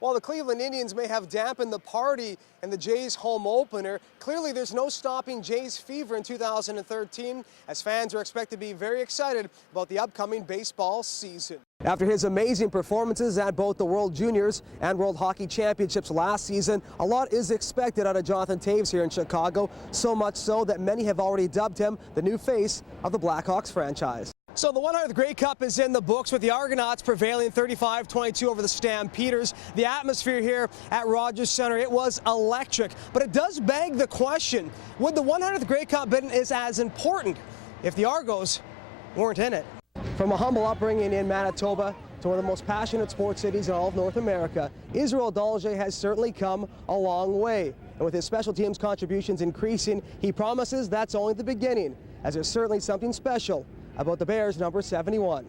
While the Cleveland Indians may have dampened the party in the Jays home opener, clearly there's no stopping Jays fever in 2013, as fans are expected to be very excited about the upcoming baseball season. After his amazing performances at both the World Juniors and World Hockey Championships last season, a lot is expected out of Jonathan Toews here in Chicago, so much so that many have already dubbed him the new face of the Blackhawks franchise. So the 100th Grey Cup is in the books, with the Argonauts prevailing 35-22 over the Stampeders. The atmosphere here at Rogers Centre, it was electric. But it does beg the question, would the 100th Grey Cup bid is as important if the Argos weren't in it? From a humble upbringing in Manitoba to one of the most passionate sports cities in all of North America, Israel Dalje has certainly come a long way. And with his special teams contributions increasing, he promises that's only the beginning, as there's certainly something special about the Bears number 71.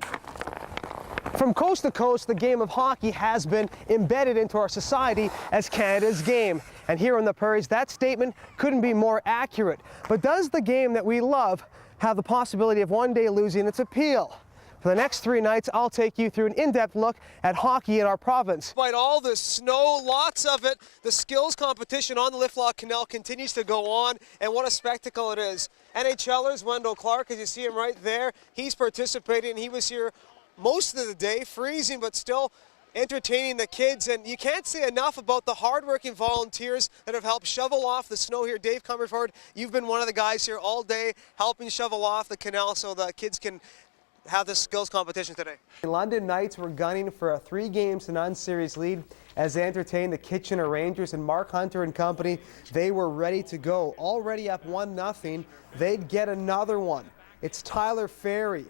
From coast to coast, the game of hockey has been embedded into our society as Canada's game. And here on the prairies, that statement couldn't be more accurate. But does the game that we love have the possibility of one day losing its appeal? For the next 3 nights, I'll take you through an in-depth look at hockey in our province. Despite all the snow, lots of it, the skills competition on the Liftlock Canal continues to go on, and what a spectacle it is. NHLers, Wendell Clark, as you see him right there, he's participating. He was here most of the day, freezing, but still entertaining the kids. And you can't say enough about the hardworking volunteers that have helped shovel off the snow here. Dave Comerford, you've been one of the guys here all day helping shovel off the canal so the kids can have this skills competition today. London Knights were gunning for a 3-0 series lead as they entertained the Kitchener Rangers, and Mark Hunter and company, they were ready to go. Already up 1-0, they'd get another one. It's Tyler Ferry.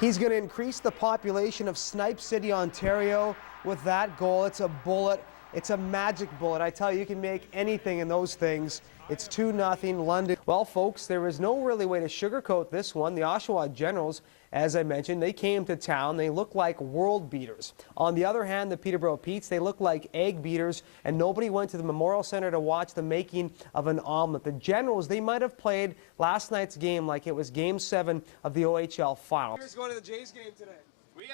He's going to increase the population of Snipe City, Ontario with that goal. It's a bullet. It's a magic bullet. I tell you, you can make anything in those things. It's 2-0 London. Well, folks, there is no really way to sugarcoat this one. The Oshawa Generals, as I mentioned, they came to town. They look like world beaters. On the other hand, the Peterborough Petes, they look like egg beaters, and nobody went to the Memorial Centre to watch the making of an omelet. The Generals, they might have played last night's game like it was Game 7 of the OHL final. Who's going to the Jays game today? We are.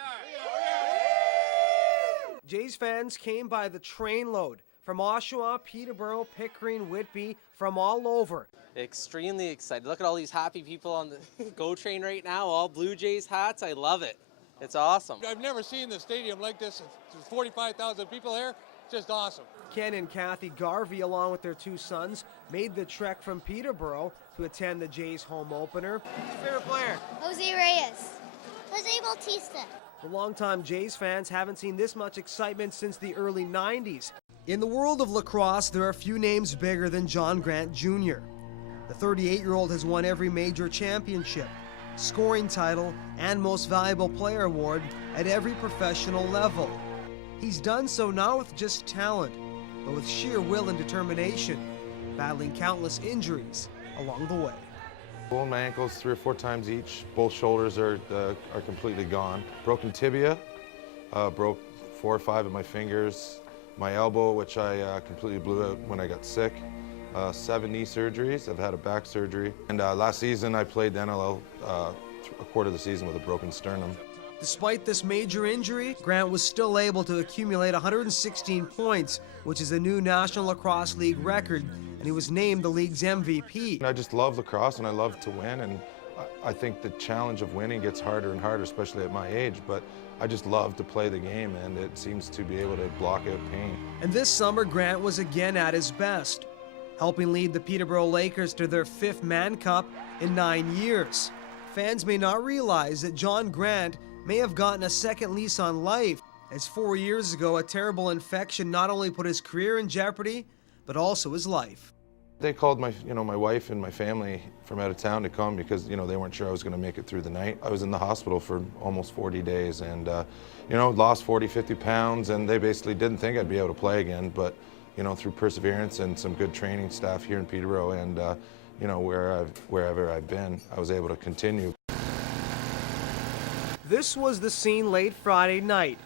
Jays fans came by the trainload from Oshawa, Peterborough, Pickering, Whitby, from all over. Extremely excited. Look at all these happy people on the GO train right now, all Blue Jays hats. I love it. It's awesome. I've never seen the stadium like this. There's 45,000 people here. It's just awesome. Ken and Kathy Garvey, along with their 2 sons, made the trek from Peterborough to attend the Jays home opener. Who's your favorite player? Jose Reyes. Jose Bautista. The longtime Jays fans haven't seen this much excitement since the early 90s. In the world of lacrosse, there are few names bigger than John Grant Jr. The 38-year-old has won every major championship, scoring title, and most valuable player award at every professional level. He's done so not with just talent, but with sheer will and determination, battling countless injuries along the way. Blown my ankles 3 or 4 times each. Both shoulders are completely gone. Broken tibia, broke 4 or 5 of my fingers. My elbow, which I completely blew out when I got sick. 7 knee surgeries. I've had a back surgery. And last season I played the NLL a quarter of the season with a broken sternum. Despite this major injury, Grant was still able to accumulate 116 points, which is a new National Lacrosse League record, and he was named the league's MVP. I just love lacrosse and I love to win, and I think the challenge of winning gets harder and harder, especially at my age, but I just love to play the game, and it seems to be able to block out pain. And this summer, Grant was again at his best, helping lead the Peterborough Lakers to their 5th Mann Cup in 9 years. Fans may not realize that John Grant may have gotten a second lease on life, as 4 years ago a terrible infection not only put his career in jeopardy, but also his life. They called my wife and my family from out of town to come because, they weren't sure I was going to make it through the night. I was in the hospital for almost 40 days and, lost 40, 50 pounds, and they basically didn't think I'd be able to play again, but, through perseverance and some good training staff here in Peterborough and, wherever I've been, I was able to continue. This was the scene late Friday night.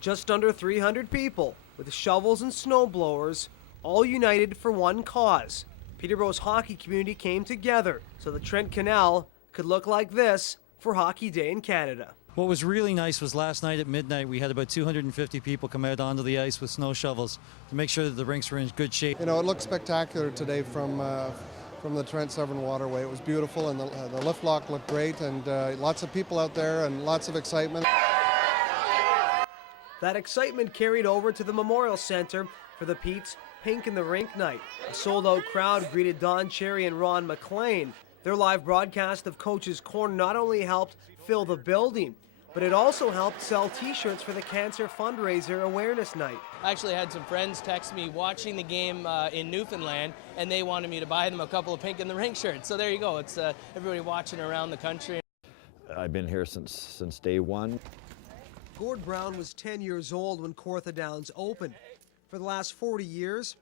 Just under 300 people with shovels and snowblowers, all united for one cause. Peterborough's hockey community came together so the Trent Canal could look like this for Hockey Day in Canada. What was really nice was last night at midnight we had about 250 people come out onto the ice with snow shovels to make sure that the rinks were in good shape. You know, it looked spectacular today from the Trent Severn Waterway. It was beautiful, and the lift lock looked great, and lots of people out there and lots of excitement. That excitement carried over to the Memorial Center for the Pete's Pink in the Rink night. A sold-out crowd greeted Don Cherry and Ron McLean. Their live broadcast of Coach's Corner not only helped fill the building, but it also helped sell T-shirts for the Cancer Fundraiser Awareness Night. I actually had some friends text me watching the game in Newfoundland, and they wanted me to buy them a couple of Pink in the Rink shirts. So there you go. It's everybody watching around the country. I've been here since day one. Gord Brown was 10 years old when Kawartha Downs opened. For the last 40 years,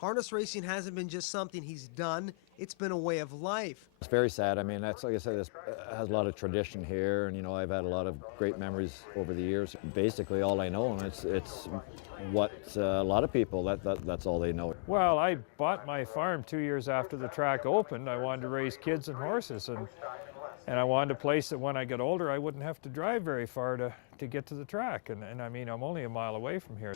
harness racing hasn't been just something he's done, it's been a way of life. It's very sad. I mean, that's, like I said, it has a lot of tradition here, and you know, I've had a lot of great memories over the years. Basically, all I know, and it's what a lot of people, that's all they know. Well, I bought my farm 2 years after the track opened. I wanted to raise kids and horses, and I wanted a place that when I get older, I wouldn't have to drive very far to get to the track. And I mean, I'm only a mile away from here.